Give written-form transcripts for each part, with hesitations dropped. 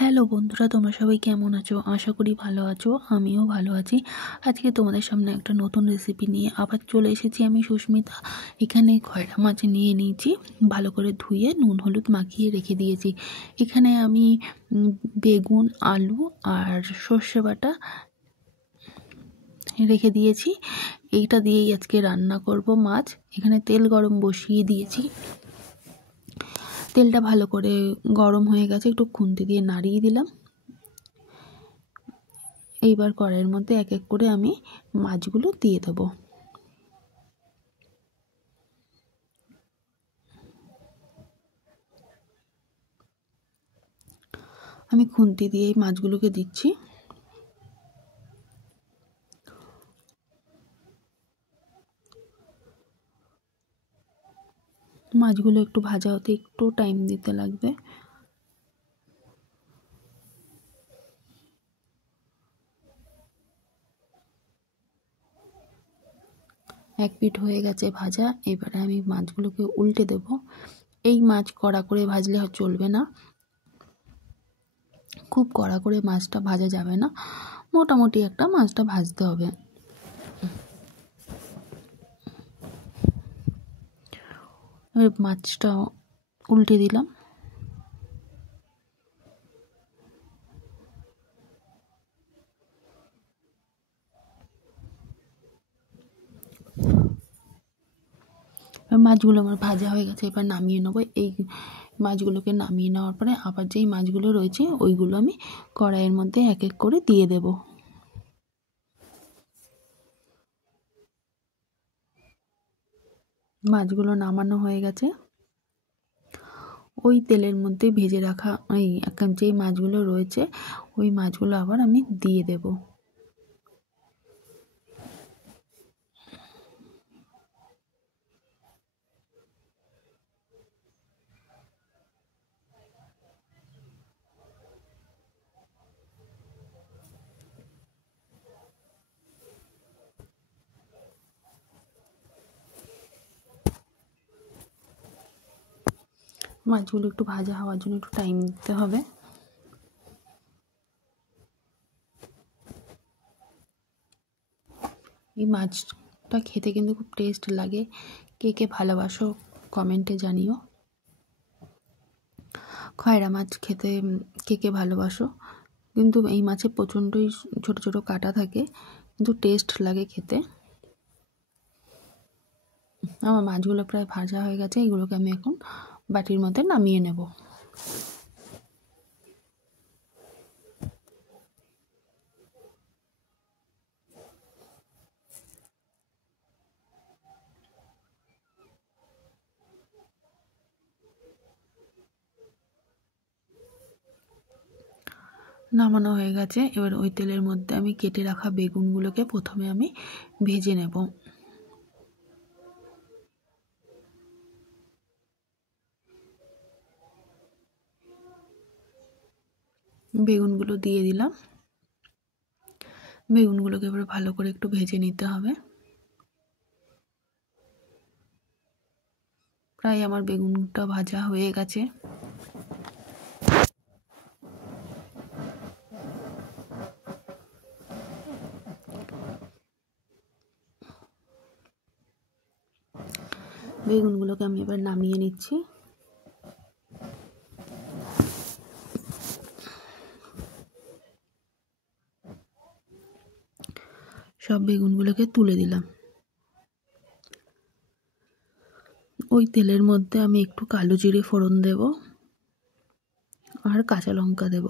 Hello বন্ধুরা, তোমরা সবাই কেমন আছো? আশা করি ভালো আছো। আমিও ভালো আছি। আজকে তোমাদের সামনে একটা নতুন রেসিপি নিয়ে আবার চলে এসেছি আমি, সুস্মিতা। এখানে খয়রা মাছ নিয়ে নিয়েছি, ভালো করে ধুয়ে নুন হলুদ মাখিয়ে রেখে দিয়েছি। এখানে আমি বেগুন, আলু আর সর্ষে বাটা রেখে দিয়েছি। এইটা দিয়েই আজকে রান্না করব মাছ। এখানে তেল গরম বসিয়ে দিয়েছি। তেলটা ভালো করে গরম হয়ে গেছে, একটু খুন্তি দিয়ে নাড়িয়ে দিলাম। এইবার কড়াইয়ের মধ্যে এক এক করে আমি মাছগুলো দিয়ে দেবো। আমি খুন্তি দিয়ে এই মাছগুলোকে দিচ্ছি। মাছগুলো একটু ভাজা হতে একটু টাইম দিতে লাগবে। এক পিঠ হয়ে গেছে ভাজা। এবারে আমি মাছগুলোকে উল্টে দেব। এই মাছ কড়া করে ভাজলে চলবে না, খুব কড়া করে মাছটা ভাজা যাবে না, মোটামুটি একটা মাছটা ভাজতে হবে। মাছটা উল্টে দিলাম। মাছগুলো আমার ভাজা হয়ে গেছে, এবার নামিয়ে নেবো। এই মাছগুলোকে নামিয়ে নেওয়ার পরে আবার যেই মাছগুলো রয়েছে ওইগুলো আমি কড়াইয়ের মধ্যে এক এক করে দিয়ে দেব। মাছগুলো নামানো হয়ে গেছে। ওই তেলের মধ্যে ভেজে রাখা ওই যেই মাছগুলো রয়েছে ওই মাছগুলো আবার আমি দিয়ে দেব। মাছগুলো একটু ভাজা হওয়ার জন্য একটু টাইম দিতে হবে। এই মাছটা খেতে কিন্তু খুব টেস্ট লাগে। কে কে ভালোবাসো কমেন্টে জানিও। খয়রা মাছ খেতে কে কে ভালোবাসো? কিন্তু এই মাছে প্রচণ্ডই ছোট ছোট কাঁটা থাকে, কিন্তু টেস্ট লাগে খেতে। আমার মাছগুলো প্রায় ভাজা হয়ে গেছে। এগুলোকে আমি এখন বাটির মধ্যে নামিয়ে নেব। নামানো হয়ে গেছে। এবার ওই তেলের মধ্যে আমি কেটে রাখা বেগুনগুলোকে প্রথমে আমি ভেজে নেব। বেগুনগুলো দিয়ে দিলাম। বেগুনগুলোকে এবার ভালো করে একটু ভেজে নিতে হবে। প্রায় আমার বেগুনটা ভাজা হয়ে গেছে। বেগুনগুলোকে আমি এবার নামিয়ে নিচ্ছি। সব বেগুনগুলোকে তুলে দিলাম। ওই তেলের মধ্যে আমি একটু কালো জিরে ফোড়ন দেব আর কাঁচা লঙ্কা দেব।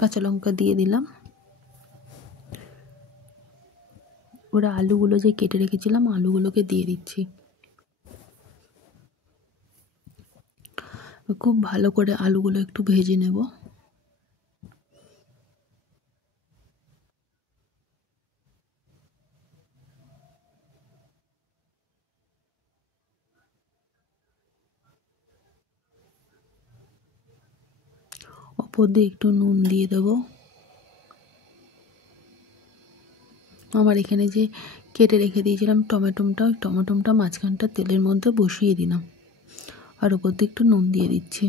কাঁচা লঙ্কা দিয়ে দিলাম। ওরা আলুগুলো যে কেটে রেখেছিলাম আলুগুলোকে দিয়ে দিচ্ছি। খুব ভালো করে আলুগুলো একটু ভেজে নেব। ওপর দিয়ে একটু নুন দিয়ে দেবো। আবার এখানে যে কেটে রেখে দিয়েছিলাম টমেটোটা, ওই টমেটোটা মাঝখানটা তেলের মধ্যে বসিয়ে দিলাম, আর ওপর দিয়ে একটু নুন দিয়ে দিচ্ছি।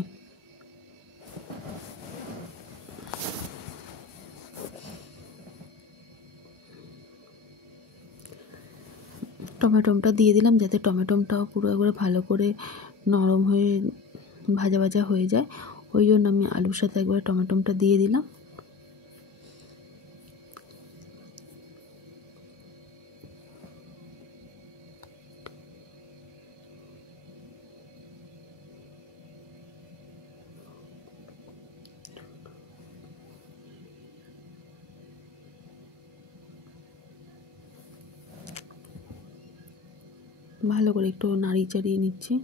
টমেটোটা দিয়ে দিলাম যাতে টমেটোটাও পুরো একবারে ভালো করে নরম হয়ে ভাজা ভাজা হয়ে যায়, ওই জন্য আমি আলুর সাথে একবার টমেটোটা দিয়ে দিলাম। ভালো করে একটু নাড়িয়ে চাড়িয়ে নিচ্ছি।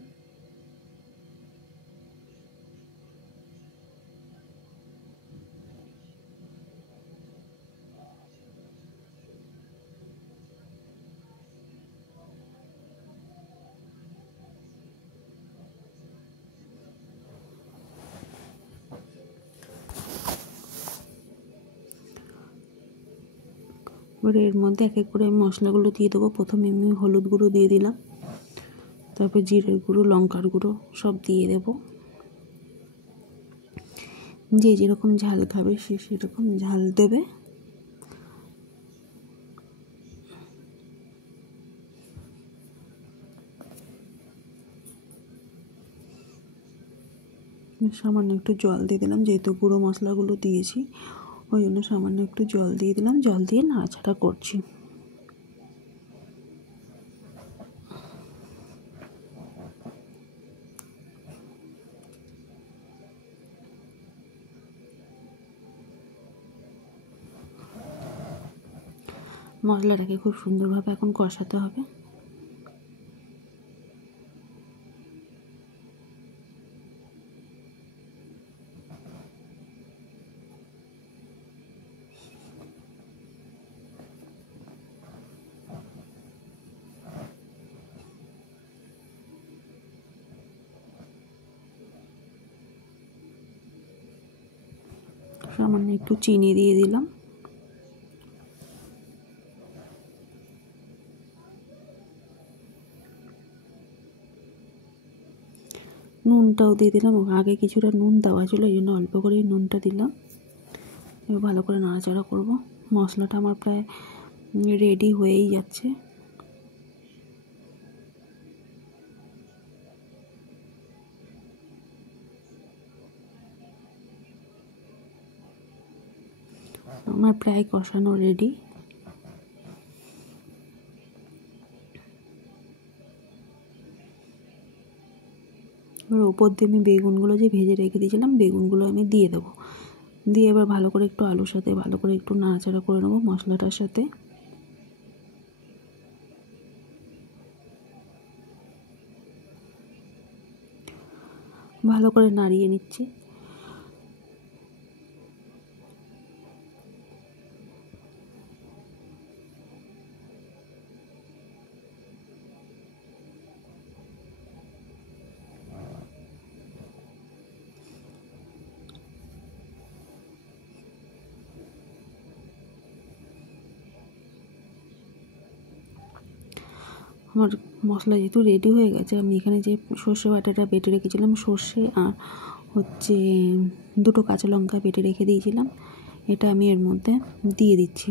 এবারে এর মধ্যে এক এক করে আমি মশলাগুলো দিয়ে দেবো। প্রথমে আমি হলুদ গুঁড়ো দিয়ে দিলাম, তারপর জিরের গুঁড়ো, লঙ্কার গুঁড়ো সব দিয়ে দেব। যে যেরকম ঝাল খাবে সে সেরকম ঝাল দেবে। সামান্য একটু জল দিয়ে দিলাম, যেহেতু গুঁড়ো মশলাগুলো দিয়েছি ওই জন্য সামান্য একটু জল দিয়ে দিলাম। জল দিয়ে নাড়াচাড়া করছি। মশলাটাকে খুব সুন্দরভাবে এখন কষাতে হবে। সামান্য একটু চিনি দিয়ে দিলাম। নুনটাও দিয়ে দিলাম, আগে কিছুটা নুন দেওয়া ছিল এই জন্য অল্প করেই নুনটা দিলাম। এবার ভালো করে নাড়াচাড়া করব। মশলাটা আমার প্রায় রেডি হয়েই যাচ্ছে। আমার প্রায় কষানো রেডি। এবার ওপর দিয়ে আমি বেগুনগুলো যে ভেজে রেখে দিয়েছিলাম বেগুনগুলো আমি দিয়ে দেবো। দিয়ে এবার ভালো করে একটু আলুর সাথে ভালো করে একটু নাড়াচাড়া করে নেবো মশলাটার সাথে। ভালো করে নাড়িয়ে নিচ্ছি। আমার মশলা যেহেতু রেডি হয়ে গেছে, আমি এখানে যে সর্ষে বাটাটা বেটে রেখেছিলাম, সর্ষে আর হচ্ছে দুটো কাঁচা লঙ্কা বেটে রেখে দিয়েছিলাম, এটা আমি এর মধ্যে দিয়ে দিচ্ছি।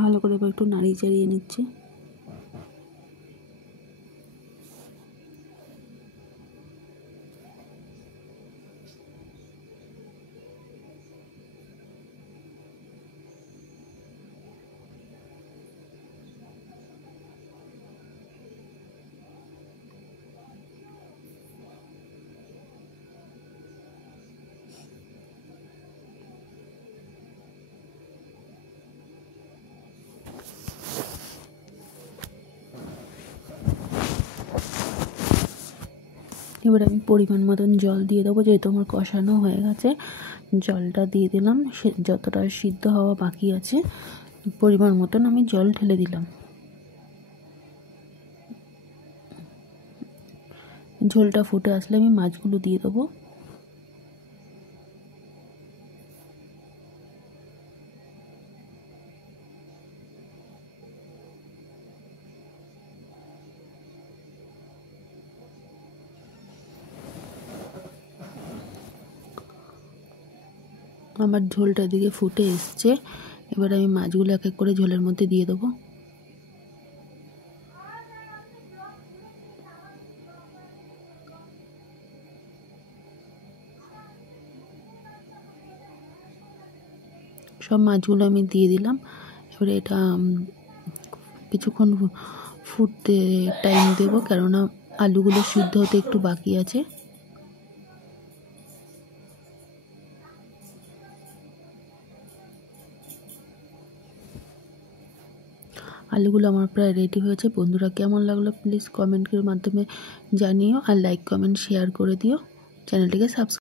ভালো করে এবার একটু নাড়িয়ে চাড়িয়ে নিচ্ছি। এবার আমি পরিমাণ মতন জল দিয়ে দেবো, যেহেতু আমার কষানো হয়ে গেছে। জলটা দিয়ে দিলাম, যতটা সিদ্ধ হওয়া বাকি আছে পরিমাণ মতন আমি জল ঢেলে দিলাম। ঝোলটা ফুটে আসলে আমি মাছগুলো দিয়ে দেবো। আমার ঝোলটা দিকে ফুটে এসছে। এবার আমি মাছগুলো এক এক করে ঝোলের মধ্যে দিয়ে দেবো। সব মাছগুলো আমি দিয়ে দিলাম। এবারে এটা কিছুক্ষণ ফুটতে টাইম দেব, কেননা আলুগুলো সিদ্ধ হতে একটু বাকি আছে। আলুগুলো আমার প্রায় রেডি হয়েছে। বন্ধুরা, কেমন লাগলো প্লিজ কমেন্টের মাধ্যমে জানিও, আর লাইক কমেন্ট শেয়ার করে দিও, চ্যানেলটিকে সাবস্ক্রাইব